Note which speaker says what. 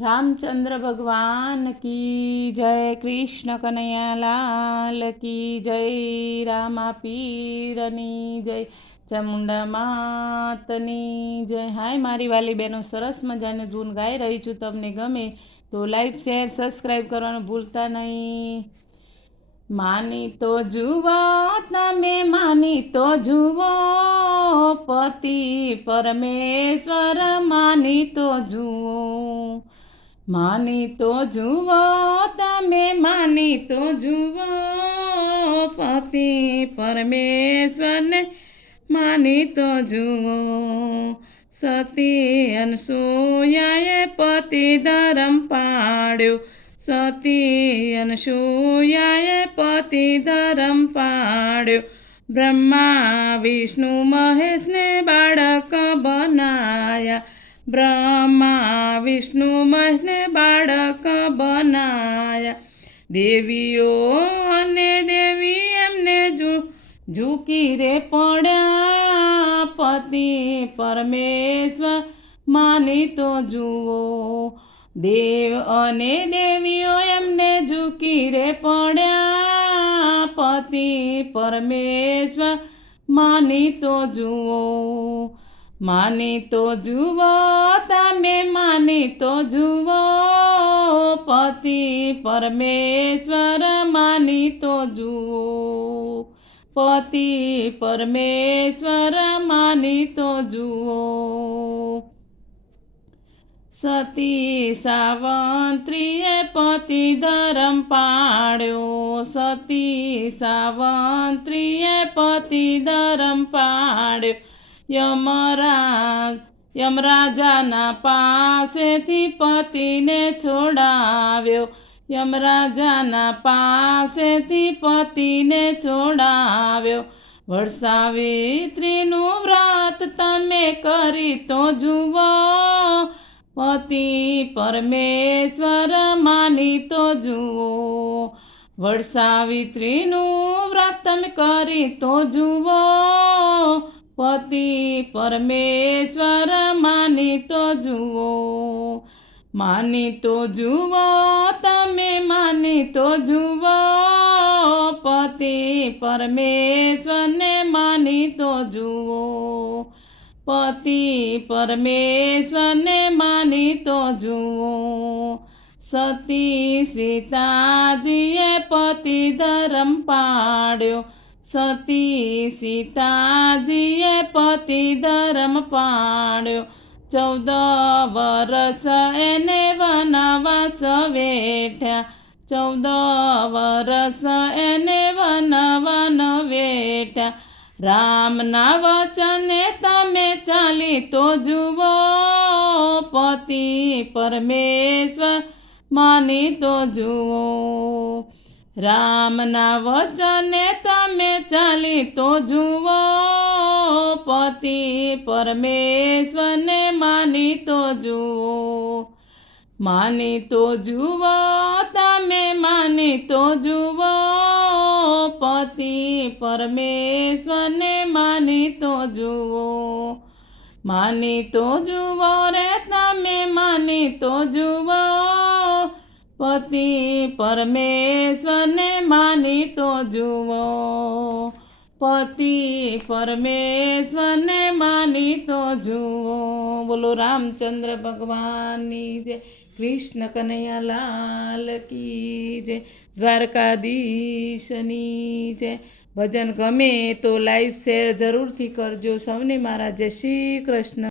Speaker 1: રામચંદ્ર ભગવાન કી જય કૃષ્ણ કનૈયાલાલ કી જય રામા પીરની જય ચામુંડા માતની જય હાય મારી વાલી બહેનો સરસ મજાને જૂન ગાઈ રહી છું તમને ગમે તો લાઈક શેર સબસ્ક્રાઈબ કરવાનું ભૂલતા નહીં। માની તો જુઓ, તમે માની તો જુઓ, પતિ પરમેશ્વર માની તો જુઓ। માની તો જુઓ, તમે માની તો જુઓ, પતિ પરમેશ્વરને માની તો જુઓ. સતી અનસૂયાએ પતિ ધરમ પાડ્યો. સતી અનસૂયાએ પતિ ધરમ પાડ્યો. બ્રહ્મા, વિષ્ણુ, મહેશને બાળક બનાયા. બ્રહ્મા વિષ્ણુ મહને બાળક બનાયા. દેવીઓ અને દેવી એમને ઝૂકી રે પડ્યા. પતિ પરમેશ્વર માની તો જુઓ. દેવ અને દેવીઓ એમને ઝૂકી રે પડ્યા. પતિ પરમેશ્વર માની તો જુઓ. માની તો જુઓ, તમે માની તો જુઓ, પતિ પરમેશ્વર માની તો જુઓ. પતિ પરમેશ્વર માની તો જુઓ. સતી સાવંત્રીએ પતિ ધર્મ પાડ્યો. સતી સાવંત્રીએ પતિ ધર્મ પાડ્યો. યમરાજ, યમરાજાના પાસેથી પતિને છોડાવ્યો. યમરાજાના પાસેથી પતિને છોડાવ્યો. વડસાવિત્રીનું વ્રત તમે કરી તો જુઓ. પતિ પરમેશ્વર માની તો જુઓ. વડસાવિત્રીનું વ્રત તમે કરી તો જુઓ. પતિ પરમેશ્વર માની તો જુઓ, માની તો જુઓ, તમે માની તો જુઓ, પતિ પરમેશ્વરને માની તો જુઓ, પતિ પરમેશ્વરને માની તો જુઓ, સતી સીતાજીએ પતિ ધરમ પાડ્યો સતી સીતાજીએ પતિ ધરમ પાડ્યો. ચૌદ વરસ એને વનવાસ વેઠ્યા. ચૌદ વરસ એને વનવન વેઠ્યા. રામના વચને તમે ચાલી તો જુઓ. પતિ પરમેશ્વર માની તો જુઓ. રામના વચને તમે ચાલી તો જુઓ, પતિ પરમેશ્વરને માની તો જુઓ. માની તો જુઓ, તમે માની તો જુઓ, પતિ પરમેશ્વરને માની તો જુઓ. માની તો જુઓ રે, તમે માની તો જુઓ પતિ પરમેશ્વરને માની તો જુઓ. પતિ પરમેશ્વરને માની તો જુઓ. બોલો રામચંદ્ર ભગવાનની જય. કૃષ્ણ કનૈયા લાલ કી જય. દ્વારકાધીશની જય. ભજન ગમે તો લાઈવ શેર જરૂરથી કરજો. સૌને મારા જય શ્રી કૃષ્ણ.